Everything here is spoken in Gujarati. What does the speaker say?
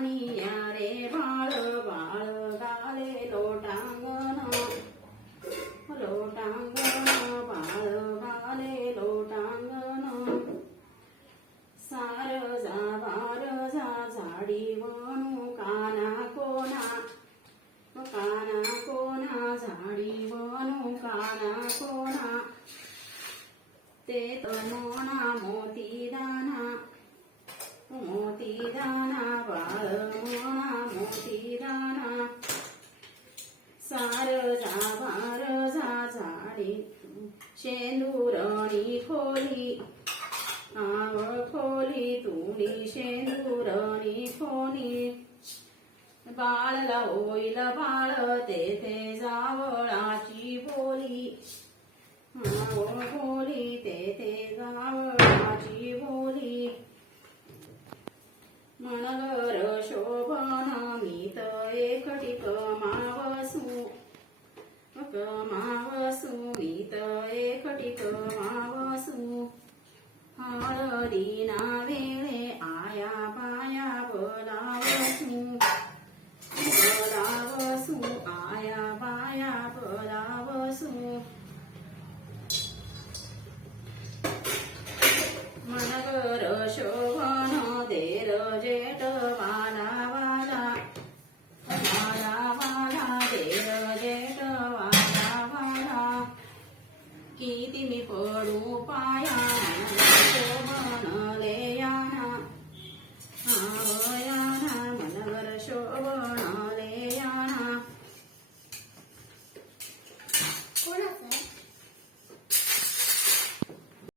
તાનિયા રે બાળ બાળ ગાલે લોટાંગણ. લોટાંગણ બાળ ગાલે લોટાંગનો સાર જા બાર જા ઝાડી વણું કાના કોના? કાના કોના? ઝાડીઓનું કાના કોના? તે તો દાના મોતી દાના. नारळा भारझा शेंदुरणी खोली आव खोली तुणी शेंदुरणी खोली. बाळला होईल बाळ तेथे जावळाची बोली. आव बोली तेथे जावळाची बोली. मनगर शोभ કમાવશું હળદીના વેળે આયા પાયા બોલાવ 五八